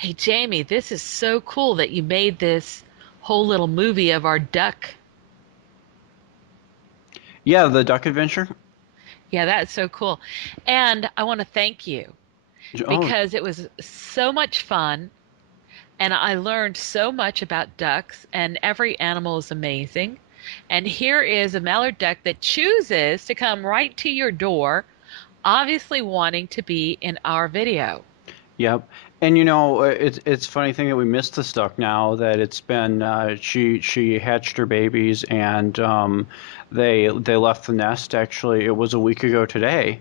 Hey Jamie, this is so cool that you made this whole little movie of our duck. Yeah, the Duck Adventure. Yeah, that's so cool. And I want to thank you Oh, because it was so much fun and I learned so much about ducks and every animal is amazing. And here is a mallard duck that chooses to come right to your door, obviously wanting to be in our video. yep. And it's funny thing that we missed this duck now that it's been she hatched her babies and they left the nest. Actually, it was a week ago today.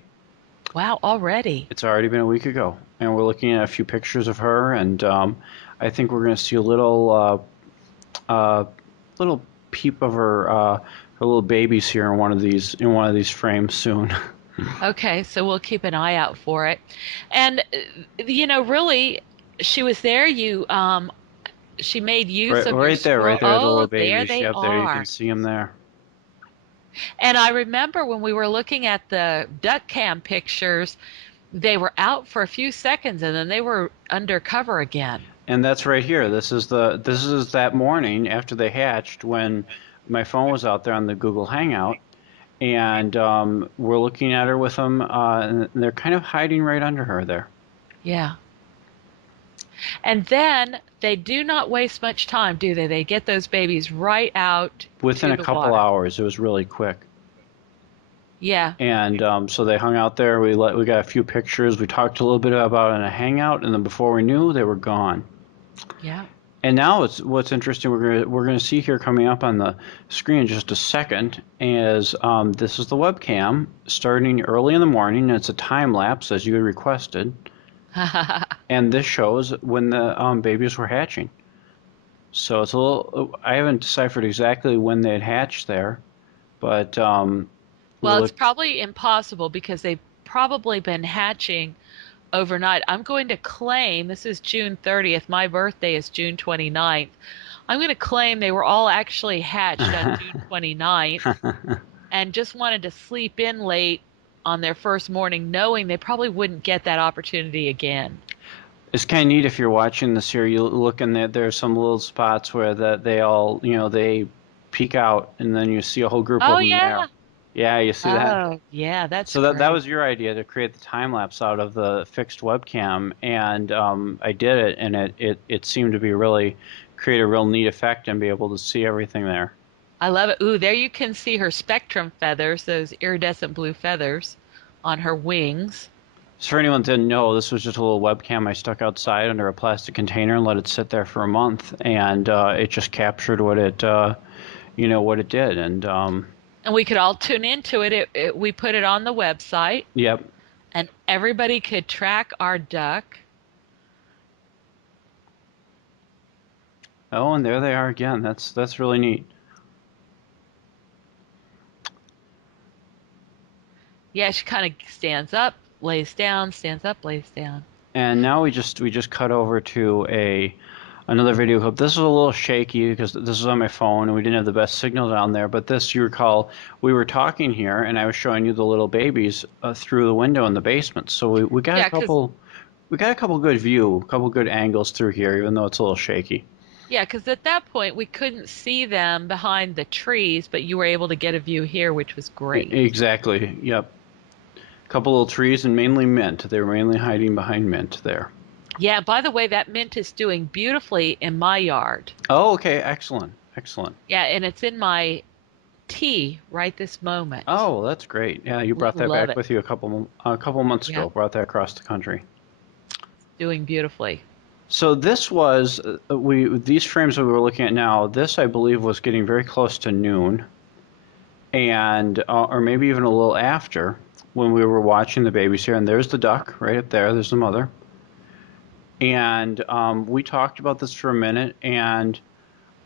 Wow, already. It's already been a week ago, and we're looking at a few pictures of her, and I think we're going to see a little peep of her little babies here in one of these frames soon. Okay, so we'll keep an eye out for it. And really, she was there. She made use Right, of your right squirrel. there, the little Oh, there babies. they Yep, there you can are. see them there. And I remember when we were looking at the duck cam pictures, they were out for a few seconds and then they were undercover again. And that's right here. This is that morning after they hatched when my phone was out there on the Google Hangout, and we're looking at her with them, and they're kind of hiding right under her there. Yeah. And then they do not waste much time, do they? They get those babies right out Within to a the couple water. hours, it was really quick. Yeah. And so they hung out there. We got a few pictures. We talked a little bit about it in a hangout, and then before we knew, they were gone. Yeah. And now it's what's interesting. We're gonna see here coming up on the screen in just a second is this is the webcam starting early in the morning. And it's a time lapse as you had requested, and this shows when the babies were hatching. So it's a little. I haven't deciphered exactly when they had hatched there, but we Well, it's look. probably impossible because they've probably been hatching overnight. I'm going to claim this is June 30th. My birthday is June 29th. I'm going to claim they were all actually hatched on June 29th and just wanted to sleep in late on their first morning, knowing they probably wouldn't get that opportunity again. It's kind of neat if you're watching this here. You look in there. There's some little spots where they all they peek out, and then you see a whole group of Oh, them there. yeah. Yeah, you see that? Oh, yeah, that's So that great. was your idea to create the time lapse out of the fixed webcam, and I did it, and it seemed to be really create a real neat effect and be able to see everything there. I love it. Ooh, there you can see her spectrum feathers, those iridescent blue feathers on her wings. So for anyone that didn't know, this was just a little webcam I stuck outside under a plastic container and let it sit there for a month, and it just captured what it did, and And we could all tune into it. We put it on the website, yep. and everybody could track our duck. Oh, and there they are again. That's really neat. Yeah, she kind of stands up, lays down, stands up, lays down. And now we just cut over to a another video clip. This is a little shaky because this is on my phone and we didn't have the best signal down there. But this, you recall, we were talking here and I was showing you the little babies through the window in the basement. So we got a Yeah, 'cause couple a couple good angles through here, even though it's a little shaky. yeah, 'cause at that point we couldn't see them behind the trees, but you were able to get a view here, which was great. Exactly. Yep. Couple little trees and mainly mint. They were mainly hiding behind mint there. Yeah, by the way, that mint is doing beautifully in my yard. Oh, okay. Excellent. Excellent. Yeah, and it's in my tea right this moment. Oh, that's great. Yeah, you brought that Love back it. with you a couple months Yeah, ago. Brought that across the country. doing beautifully. So this was we these frames that we were looking at now. This I believe was getting very close to noon, and or maybe even a little after when we were watching the babies here. And there's the duck right up there. There's the mother. And we talked about this for a minute, and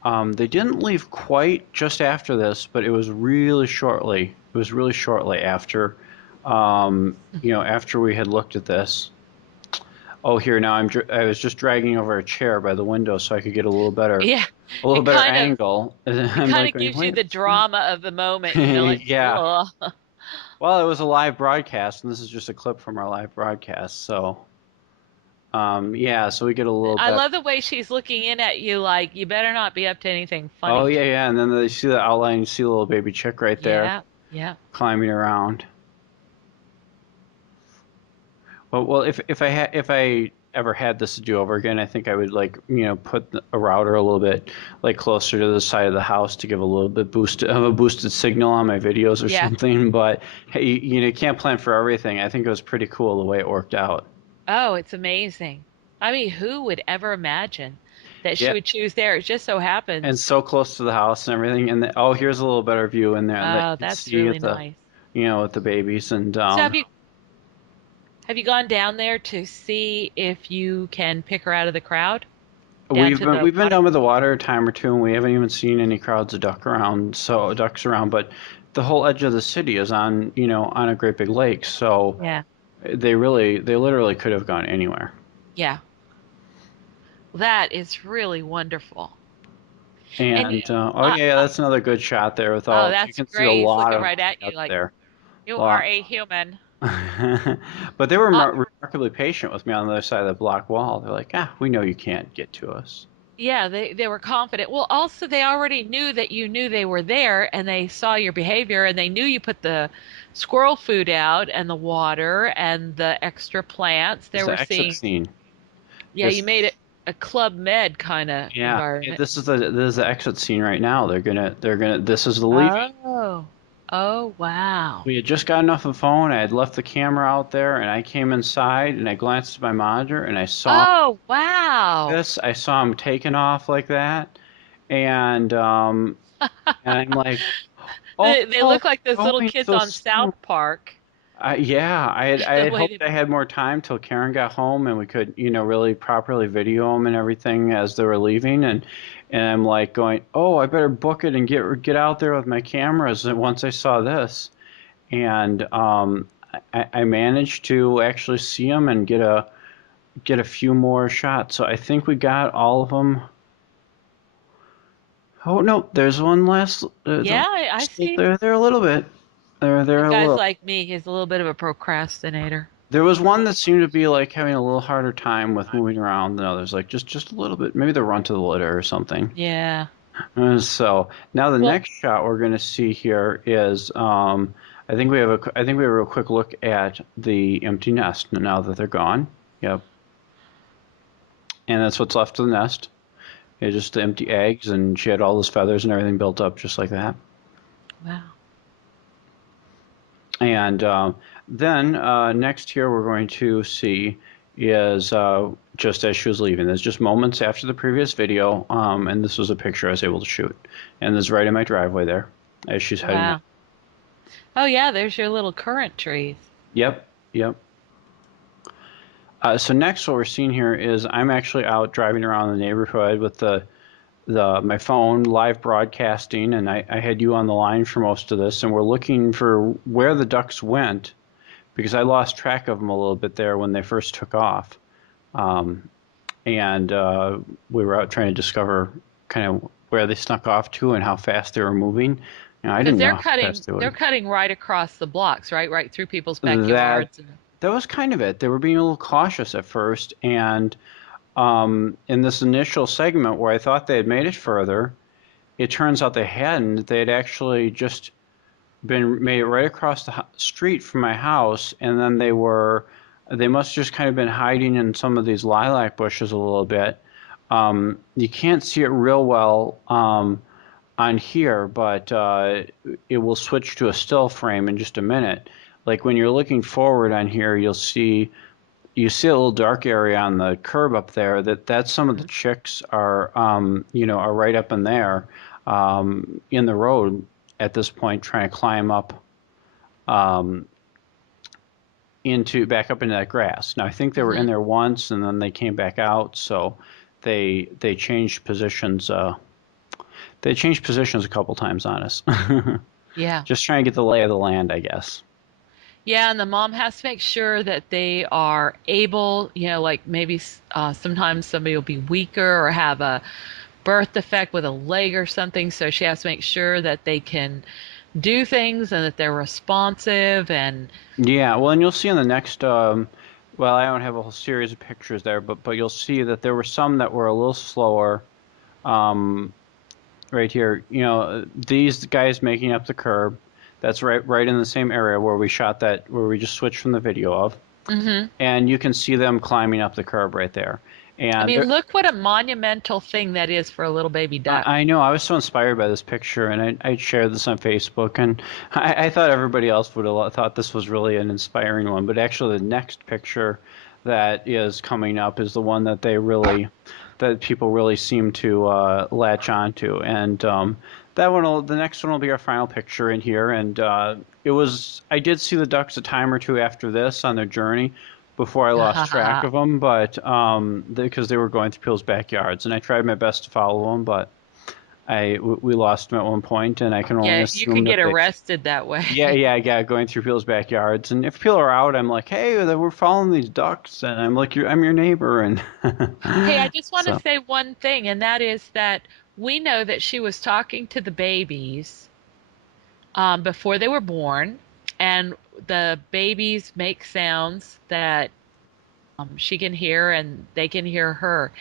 they didn't leave quite just after this, but it was really shortly. It was really shortly after, after we had looked at this. Oh, here now I was just dragging over a chair by the window so I could get Yeah, a little it better kind of angle. And it I'm kind like of going, gives you wait the a second. drama of the moment, you know, like, Yeah. ugh. Well, it was a live broadcast, and this is just a clip from our live broadcast. So, Yeah, so we get a little I bit. love the way she's looking in at you like you better not be up to anything Oh funny. yeah, yeah, and then they see the outline. You see a little baby chick right there Yeah, yeah. climbing around. Well, if I ever had this to do over again, I think I would like put a router a little bit like closer to the side of the house to give a little bit boost of a boosted signal on my videos or Yeah. something. But hey, you can't plan for everything. I think it was pretty cool the way it worked out. Oh, it's amazing. I mean, who would ever imagine that she Yeah, would choose there? It just so and happens. so close to the house and everything. And oh, here's a little better view in there that you Oh, can that's see really with the nice. with the babies and So have you gone down there to see if you can pick her out of the crowd down to the we've been water? down with the water a time or two, and we haven't even seen any crowds of ducks around. But the whole edge of the city is on on a great big lake, so Yeah. they literally could have gone anywhere. Yeah. That is really wonderful. And And oh uh, yeah, that's another good shot there with oh, all you that's can see a great. He's lot looking of right at up you like there, you a are lot. a human. But they were Uh, remarkably patient with me on the other side of the block wall. They're like, ah, we know you can't get to us. yeah, they were confident. Well, also they already knew that you knew they were there and they saw your behavior and they knew you put the squirrel food out and the water and the extra plants. They It's were the exit seeing, scene. yeah, you This made it a Club Med kind of Yeah, environment. this is the exit scene right now. They're gonna this is the leaving. Oh. Oh, wow. We had just gotten off the phone. I had left the camera out there, and I came inside and I glanced at my monitor and I saw Oh, wow. this. I saw him taking off like that, and I'm like, oh, They look like those little going kids so on South soon. Park. Yeah, I The had way hoped I had more time till Karen got home and we could, really properly video them and everything as they were leaving. And I'm like going, oh, I better book it and get out there with my cameras. And once I saw this, and I managed to actually see them and get a few more shots. So I think we got all of them. Oh no, there's one last. Yeah, I see. They're a little bit. A They're a guy's little. like me. He's a little bit of a procrastinator. There was one that seemed to be like having a little harder time with moving around than others, like just a little bit. Maybe the run to the litter or something. Yeah. So now the Well, next shot we're going to see here is I think we have a real quick look at the empty nest now that they're gone. Yep, and that's what's left of the nest. It's just the empty eggs, and she had all those feathers and everything built up just like that. wow. And then next here we're going to see is just as she was leaving. There's just moments after the previous video, and this was a picture I was able to shoot. And this is right in my driveway there as she's heading out. Wow. Oh, yeah, there's your little currant trees. Yep, yep. So next what we're seeing here is I'm actually out driving around the neighborhood with the my phone live broadcasting, and I had you on the line for most of this, and we're looking for where the ducks went because I lost track of them a little bit there when they first took off. Um, and we were out trying to discover kind of where they snuck off to and how fast they were moving. I Because didn't know how fast they they're would. cutting right across the blocks, right? Right through people's That backyards. And that was kind of it. They were being a little cautious at first, and in this initial segment where I thought they had made it further, it turns out they hadn't. They had actually just been made it right across the street from my house, and then they must just kind of been hiding in some of these lilac bushes a little bit. You can't see it real well on here, but it will switch to a still frame in just a minute. Like when you're looking forward on here, you see a little dark area on the curb up there. That's some of the chicks are are right up in there in the road at this point, trying to climb up um, into back up into that grass. Now I think they were in hmm there once, and then they came back out, so they changed positions. They changed positions a couple times on us. Yeah. Just trying to get the lay of the land, I guess. Yeah, and the mom has to make sure that they are able, like maybe sometimes somebody will be weaker or have a birth defect with a leg or something, so she has to make sure that they can do things and that they're responsive and Yeah, well, and you'll see in the next Well, I don't have a whole series of pictures there, but you'll see that there were some that were a little slower. Um, right here, these guys making up the curb. That's right in the same area where we shot that, where we just switched from the video of, Hmm. and you can see them climbing up the curb right there. I And mean, look what a monumental thing that is for a little baby duck. I know I was so inspired by this picture, and I shared this on Facebook, and I thought everybody else would have thought this was really an inspiring one, but actually the next picture that is coming up is the one that people really seem to latch onto, and the next one will be our final picture in here, and I did see the ducks a time or two after this on their journey, before I lost track of them, but because they were going through people's backyards, and I tried my best to follow them, but we lost them at one point, and I can only Yeah, you assume could that get they. arrested that Yeah, way. yeah, yeah, going through people's backyards, and if people are out, I'm like, hey, we're following these ducks, and I'm like, I'm your neighbor, and Hey, I just want to so say one thing, and that is that we know that she was talking to the babies before they were born, and the babies make sounds that she can hear and they can hear her.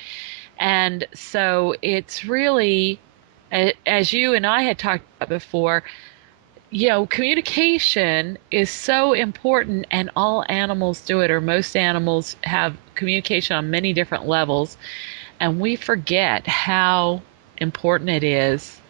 And so it's really, as you and I had talked about before, communication is so important, and all animals do it, or most animals have communication on many different levels, and we forget how important it is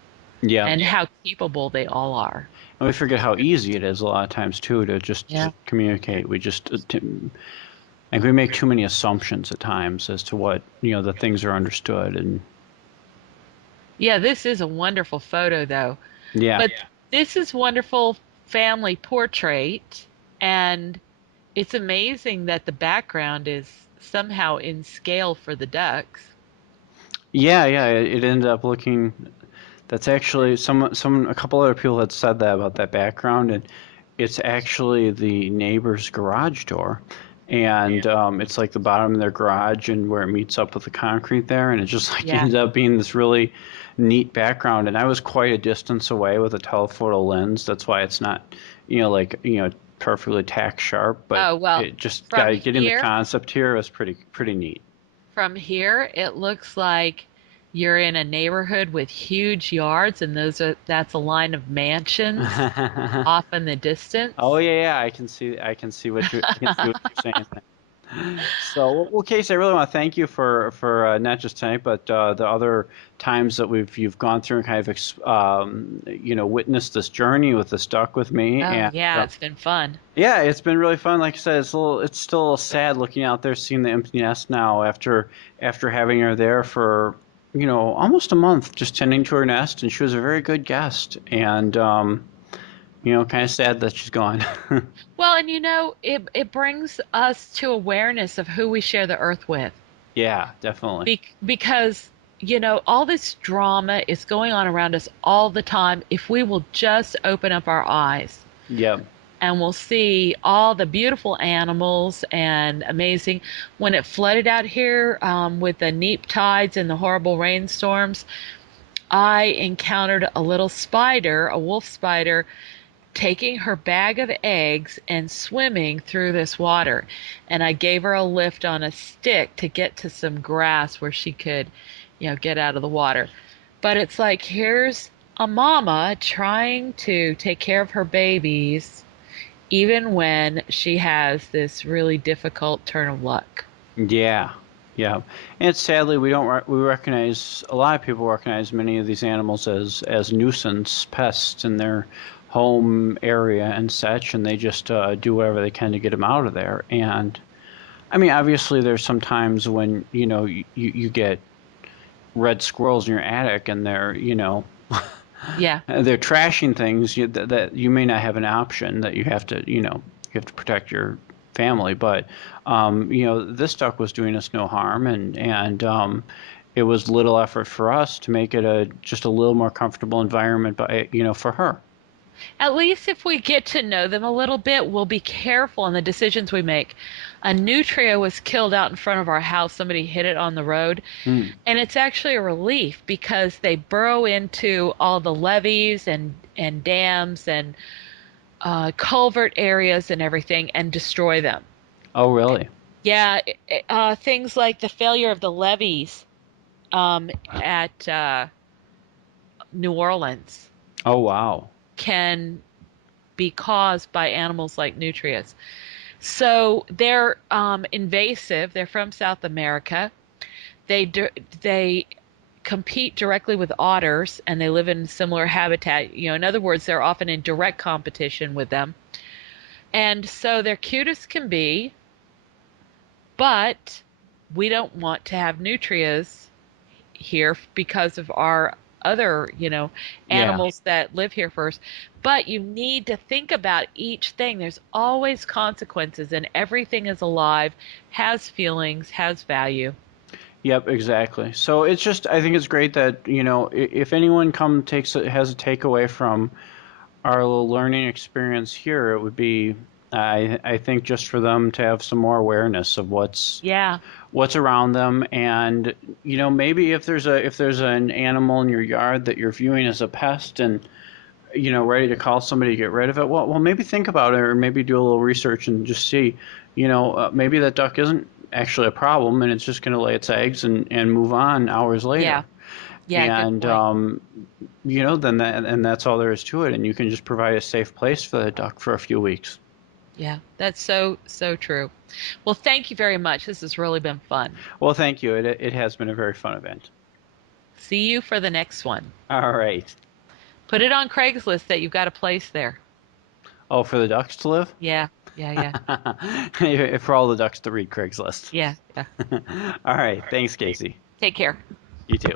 yeah, and how capable they all are. and we forget how easy it is a lot of times too to just Yeah. communicate. Like we make too many assumptions at times as to what the things are understood, and Yeah, this is a wonderful photo, though. yeah. But this is wonderful family portrait, and it's amazing that the background is somehow in scale for the ducks. Yeah, yeah, it ended up looking. That's actually a couple other people had said that about that background, and it's actually the neighbor's garage door, and it's like the bottom of their garage and where it meets up with the concrete there, and it just like Yeah. ended up being this really neat background. And I was quite a distance away with a telephoto lens. That's why it's not, like perfectly tack sharp, but Oh, well, it just from getting the here, concept here was pretty neat. from here, it looks like you're in a neighborhood with huge yards, and that's a line of mansions off in the Oh distance. yeah, yeah. I can see what you're saying. So, well, Casey, I really want to thank you for not just tonight, but the other times that you've gone through and kind of witnessed this journey with this duck with me, Oh, and yeah, it's been fun. yeah, it's been really fun. Like I said, it's still a little sad looking out there, seeing the empty nest now after having her there for almost a month, just tending to her nest, and she was a very good guest, and kind of sad that she's gone. Well, and it brings us to awareness of who we share the earth with. Yeah, definitely. Because, all this drama is going on around us all the time. If we will just open up our eyes, Yep. and we'll see all the beautiful animals and amazing. When it flooded out here with the neap tides and the horrible rainstorms, I encountered a little spider, a wolf spider, taking her bag of eggs and swimming through this water. And I gave her a lift on a stick to get to some grass where she could, get out of the water. But it's like, here's a mama trying to take care of her babies, even when she has this really difficult turn of luck. Yeah, yeah, and sadly we recognize a lot of people recognize many of these animals as nuisance pests in their home area and such, and they just do whatever they can to get them out of there. And I mean, obviously, there's some times when you get red squirrels in your attic, and Yeah. they're trashing things that you may not have an option that you have to protect your family, but this duck was doing us no harm, and it was little effort for us to make it a just a little more comfortable environment, but for her. At least if we get to know them a little bit, we'll be careful in the decisions we make. A nutria was killed out in front of our house. Somebody hit it on the road. Mm. And it's actually a relief because they burrow into all the levees and dams and culvert areas and everything and destroy them. Oh, really? Yeah, things like the failure of the levees at New Orleans Oh, wow. can be caused by animals like nutrias. So they're invasive. They're from South America. They compete directly with otters, and they live in similar habitat. In other words, they're often in direct competition with them. And so they're cute as can be, but we don't want to have nutrias here because of our other, Yeah. animals that live here first. But you need to think about each thing. There's always consequences, and everything is alive, has feelings, has value. Yep, exactly. So it's just, I think it's great that, if anyone has a takeaway from our little learning experience here, it would be, I think, just for them to have some more awareness of Yeah, what's around them, and maybe if there's an animal in your yard that you're viewing as a pest, and ready to call somebody to get rid of it, well, maybe think about it, or maybe do a little research and just see, maybe that duck isn't actually a problem, and it's just going to lay its eggs and move on hours yeah, later. yeah, good And point. then that's all there is to it, and you can just provide a safe place for the duck for a few weeks. Yeah, that's so, so true. Well, thank you very much. This has really been fun. Well, thank you. It has been a very fun event. See you for the next one. All right. Put it on Craigslist that you've got a place there. Oh, for the ducks to live? Yeah, yeah, yeah, For all the ducks to read Craigslist. yeah, yeah. All right. Thanks, Casey. Take care. You too.